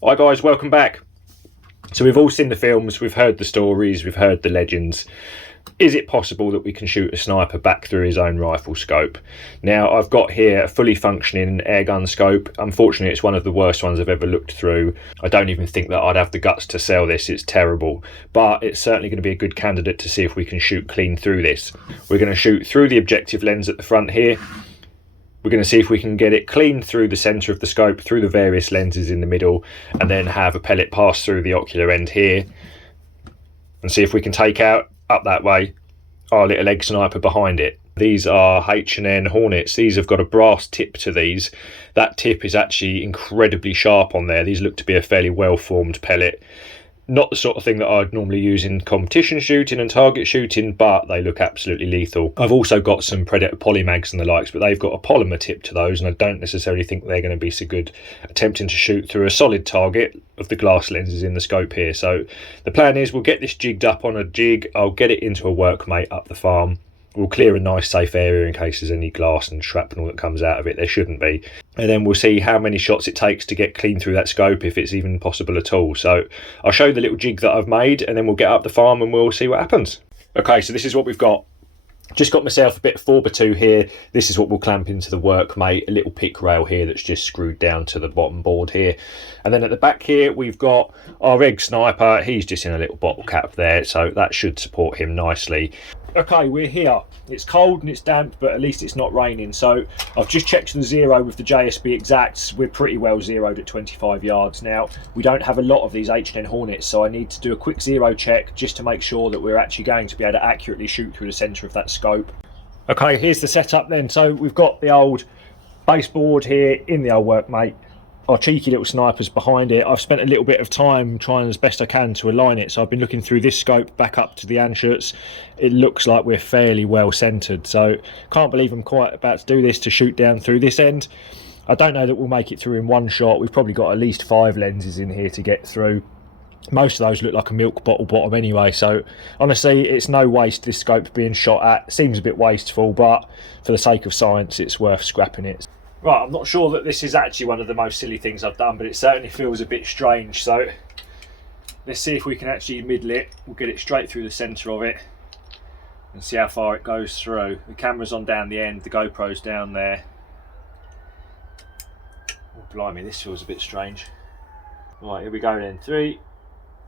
Hi guys, welcome back. So we've all seen the films, we've heard the stories, we've heard the legends. Is it possible that we can shoot a sniper back through his own rifle scope? Now I've got here a fully functioning airgun scope. Unfortunately it's one of the worst ones I've ever looked through. I don't even think that I'd have the guts to sell this, it's terrible. But it's certainly going to be a good candidate to see if we can shoot clean through this. We're going to shoot through the objective lens at the front here. We're going to see if we can get it clean through the centre of the scope, through the various lenses in the middle, and then have a pellet pass through the ocular end here, and see if we can take out, up that way, our little egg sniper behind it. These are H&N Hornets. These have got a brass tip to these. That tip is actually incredibly sharp on there. These look to be a fairly well-formed pellet. Not the sort of thing that I'd normally use in competition shooting and target shooting, but they look absolutely lethal. I've also got some Predator polymags and the likes, but they've got a polymer tip to those, and I don't necessarily think they're going to be so good attempting to shoot through a solid target of the glass lenses in the scope here. So the plan is we'll get this jigged up on a jig. I'll get it into a workmate up the farm. We'll clear a nice safe area in case there's any glass and shrapnel that comes out of it. There shouldn't be. And then we'll see how many shots it takes to get clean through that scope, if it's even possible at all. So I'll show you the little jig that I've made, and then we'll get up the farm and we'll see what happens. Okay, so this is what we've got. Just got myself a bit of 4x2 here. This is what we'll clamp into the workmate. A little pick rail here that's just screwed down to the bottom board here. And then at the back here, we've got our egg sniper. He's just in a little bottle cap there, so that should support him nicely. Okay, we're here. It's cold and it's damp, but at least it's not raining. So I've just checked the zero with the JSB exacts. We're pretty well zeroed at 25 yards. Now, we don't have a lot of these H&N Hornets, so I need to do a quick zero check just to make sure that we're actually going to be able to accurately shoot through the centre of that scope. Okay, here's the setup then. So we've got the old baseboard here in the old workmate. Our cheeky little snipers behind it. I've spent a little bit of time trying as best I can to align it. So I've been looking through this scope back up to the Anschutz. It looks like we're fairly well centered. So can't believe I'm quite about to do this to shoot down through this end. I don't know that we'll make it through in one shot. We've probably got at least 5 lenses in here to get through. Most of those look like a milk bottle bottom anyway, so honestly it's no waste this scope being shot at. Seems a bit wasteful, but for the sake of science it's worth scrapping it. Right, I'm not sure that this is actually one of the most silly things I've done, but it certainly feels a bit strange. So let's see if we can actually middle it. We'll get it straight through the centre of it and see how far it goes through. The camera's on down the end, the GoPro's down there. Oh, blimey, this feels a bit strange. Right, here we go then. 3,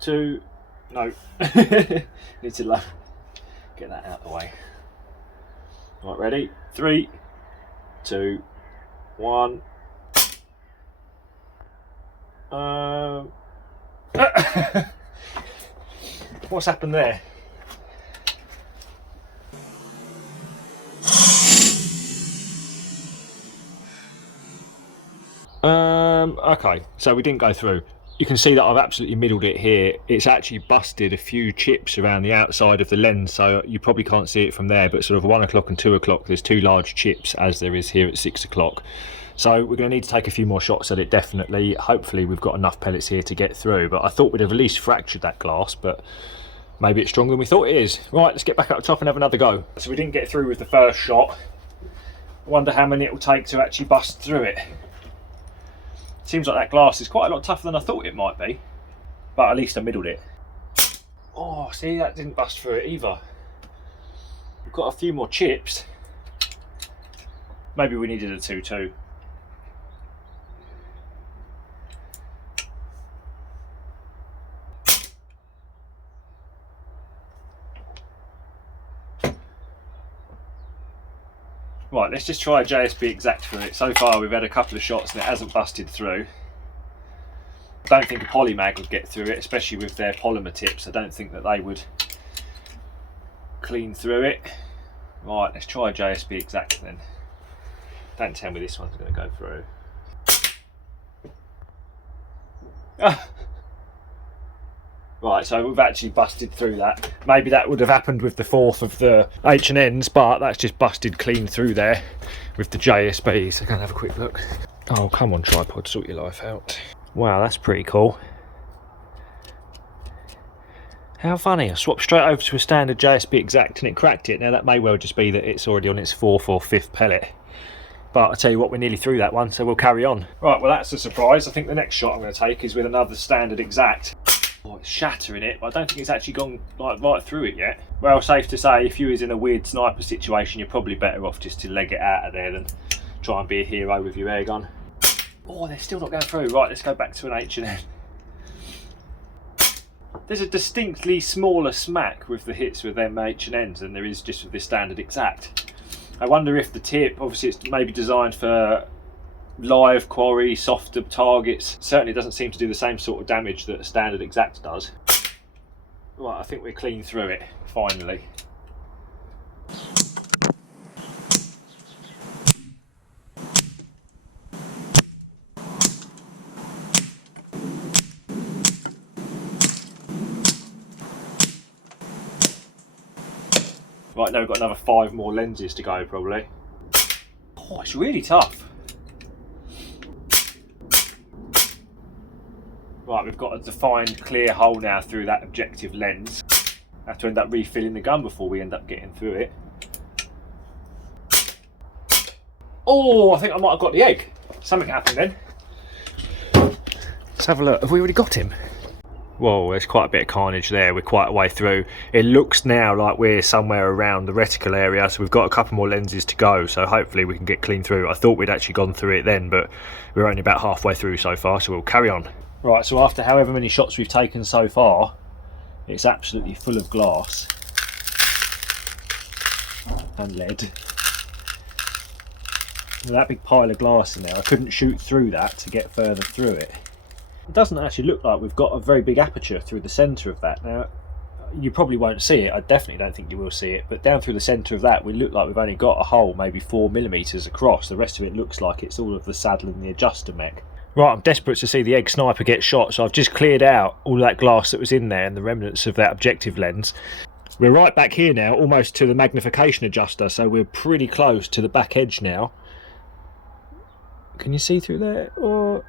2, no. Need to get that out of the way. Right, ready? 3, 2, 1. What's happened there? Okay, so we didn't go through. You can see that I've absolutely middled it here. It's actually busted a few chips around the outside of the lens, so you probably can't see it from there, but sort of 1 o'clock and 2 o'clock there's 2 large chips, as there is here at 6 o'clock. So we're going to need to take a few more shots at it, definitely. Hopefully we've got enough pellets here to get through, but I thought we'd have at least fractured that glass, but maybe it's stronger than we thought it is. Right, let's get back up top and have another go. So we didn't get through with the first shot. I wonder how many it will take to actually bust through it. Seems like that glass is quite a lot tougher than I thought it might be, but at least I middled it. Oh, see, that didn't bust through it either. We've got a few more chips. Maybe we needed a 2-2. Right, let's just try a JSB exact for it. So far we've had a couple of shots and it hasn't busted through. I don't think a polymag would get through it, especially with their polymer tips. I don't think that they would clean through it. Right, let's try a JSB exact then. Don't tell me this one's going to go through. Right, so we've actually busted through that. Maybe that would have happened with the 4th of the H&Ns, but that's just busted clean through there with the JSB. So go and have a quick look. Oh, come on, tripod, sort your life out. Wow, that's pretty cool. How funny, I swapped straight over to a standard JSB exact and it cracked it. Now that may well just be that it's already on its 4th or 5th pellet. But I tell you what, we're nearly through that one, so we'll carry on. Right, well that's a surprise. I think the next shot I'm going to take is with another standard exact. Oh, it's shattering it, but I don't think it's actually gone like right through it yet. Well, safe to say, if you was in a weird sniper situation, you're probably better off just to leg it out of there than try and be a hero with your air gun. Oh, they're still not going through. Right, let's go back to an H&N. There's a distinctly smaller smack with the hits with them H&Ns than there is just with this standard exact. I wonder if the tip, obviously it's maybe designed for live quarry, softer targets. Certainly doesn't seem to do the same sort of damage that a standard exact does. Right, I think we're clean through it, finally. Right, now we've got another 5 more lenses to go probably. Oh, it's really tough. Right, we've got a defined clear hole now through that objective lens. I have to end up refilling the gun before we end up getting through it. Oh, I think I might have got the egg. Something happened then. Let's have a look. Have we already got him? Whoa, there's quite a bit of carnage there. We're quite a way through. It looks now like we're somewhere around the reticle area, so we've got a couple more lenses to go, so hopefully we can get clean through. I thought we'd actually gone through it then, but we're only about halfway through so far, so we'll carry on. Right, so after however many shots we've taken so far, it's absolutely full of glass and lead. With that big pile of glass in there, I couldn't shoot through that to get further through it. It doesn't actually look like we've got a very big aperture through the centre of that. Now, you probably won't see it, I definitely don't think you will see it, but down through the centre of that we look like we've only got a hole maybe 4mm across. The rest of it looks like it's all of the saddle and the adjuster mech. Right, I'm desperate to see the egg sniper get shot, so I've just cleared out all that glass that was in there and the remnants of that objective lens. We're right back here now, almost to the magnification adjuster, so we're pretty close to the back edge now. Can you see through there? Or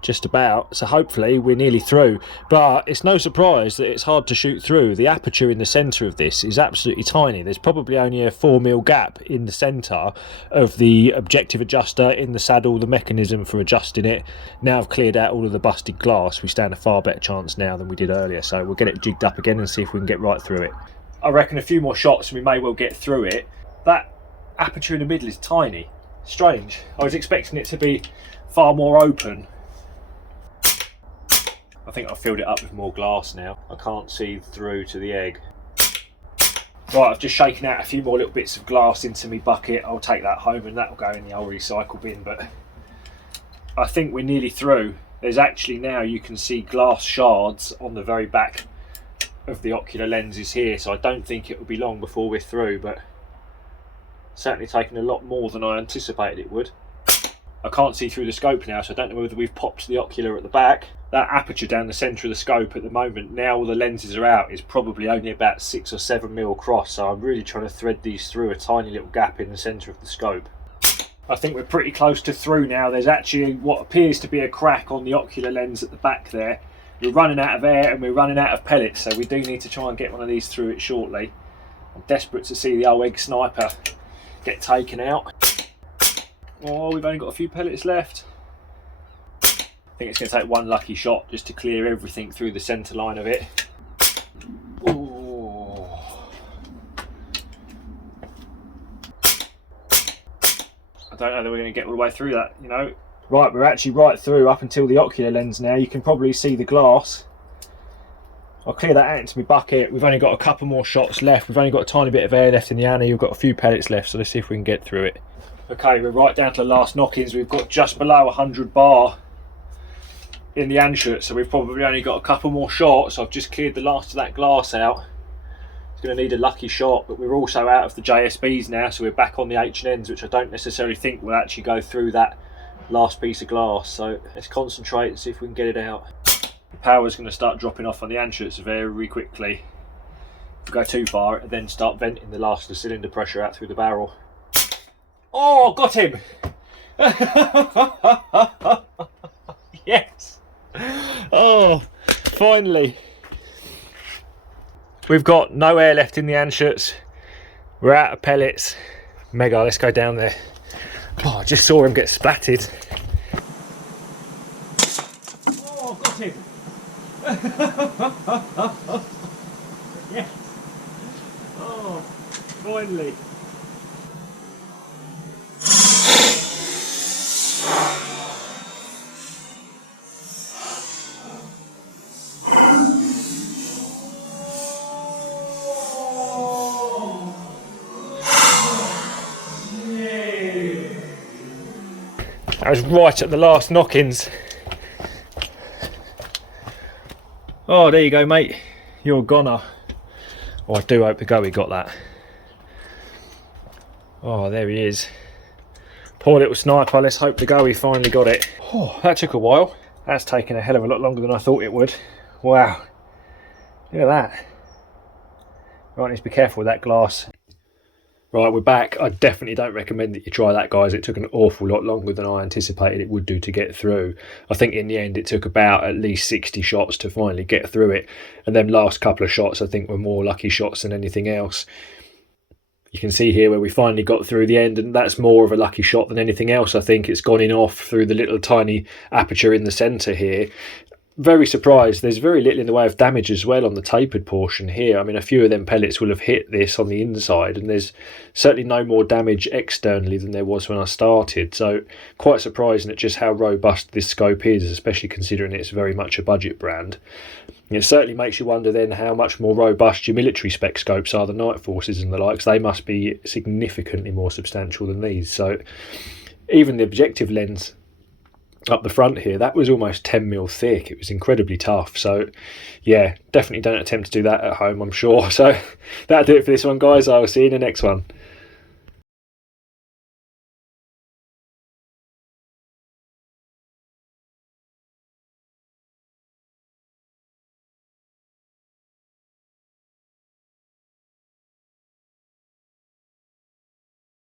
just about, so hopefully we're nearly through, but it's no surprise that it's hard to shoot through. The aperture in the centre of this is absolutely tiny. There's probably only a 4mm gap in the centre of the objective adjuster, in the saddle, the mechanism for adjusting it. Now I've cleared out all of the busted glass, we stand a far better chance now than we did earlier, so we'll get it jigged up again and see if we can get right through it. I reckon a few more shots and we may well get through it. That aperture in the middle is tiny. Strange. I was expecting it to be far more open. I think I've filled it up with more glass now. I can't see through to the egg. Right, I've just shaken out a few more little bits of glass into my bucket. I'll take that home and that'll go in the old recycle bin, but I think we're nearly through. There's actually now, you can see glass shards on the very back of the ocular lenses here, so I don't think it will be long before we're through, but certainly taken a lot more than I anticipated it would. I can't see through the scope now, so I don't know whether we've popped the ocular at the back. That aperture down the centre of the scope at the moment, now all the lenses are out, is probably only about 6 or 7mm across, so I'm really trying to thread these through a tiny little gap in the centre of the scope. I think we're pretty close to through now. There's actually what appears to be a crack on the ocular lens at the back there. We're running out of air and we're running out of pellets, so we do need to try and get one of these through it shortly. I'm desperate to see the old egg sniper get taken out. Oh, we've only got a few pellets left. I think it's going to take one lucky shot just to clear everything through the centre line of it. Ooh. I don't know that we're going to get all the way through that, you know. Right, we're actually right through up until the ocular lens now. You can probably see the glass. I'll clear that out into my bucket. We've only got a couple more shots left. We've only got a tiny bit of air left in the annie. We've got a few pellets left, so let's see if we can get through it. Okay, we're right down to the last knock-ins. We've got just below 100 bar in the Anschutz, so we've probably only got a couple more shots. I've just cleared the last of that glass out. It's going to need a lucky shot, but we're also out of the JSBs now, so we're back on the H&Ns, which I don't necessarily think will actually go through that last piece of glass. So let's concentrate and see if we can get it out. The power's going to start dropping off on the Anschutz very quickly. If we go too far, it'll then start venting the last of the cylinder pressure out through the barrel. Oh, got him! Yes! Oh, finally. We've got no air left in the Anschutz. We're out of pellets. Mega, let's go down there. Oh, I just saw him get splatted. Oh, got him. Yes. Oh, finally. That was right at the last knockings. Oh, there you go, mate. You're a goner. Oh, I do hope the goey got that. Oh, there he is. Poor little sniper. Let's hope the goey finally got it. Oh, that took a while. That's taken a hell of a lot longer than I thought it would. Wow. Look at that. Right, let's be careful with that glass. Right, we're back. I definitely don't recommend that you try that, guys. It took an awful lot longer than I anticipated it would do to get through. I think in the end it took about at least 60 shots to finally get through it. And then last couple of shots I think were more lucky shots than anything else. You can see here where we finally got through the end, and that's more of a lucky shot than anything else. I think it's gone in off through the little tiny aperture in the centre here. Very surprised. There's very little in the way of damage as well on the tapered portion here. I mean, a few of them pellets will have hit this on the inside, and there's certainly no more damage externally than there was when I started. So quite surprising at just how robust this scope is, especially considering it's very much a budget brand. It certainly makes you wonder then how much more robust your military spec scopes are, the Night Forces and the likes. They must be significantly more substantial than these. So even the objective lens up the front here, that was almost 10mm thick. It was incredibly tough. So yeah, definitely don't attempt to do that at home, I'm sure. So that'll do it for this one, guys. I will see you in the next one.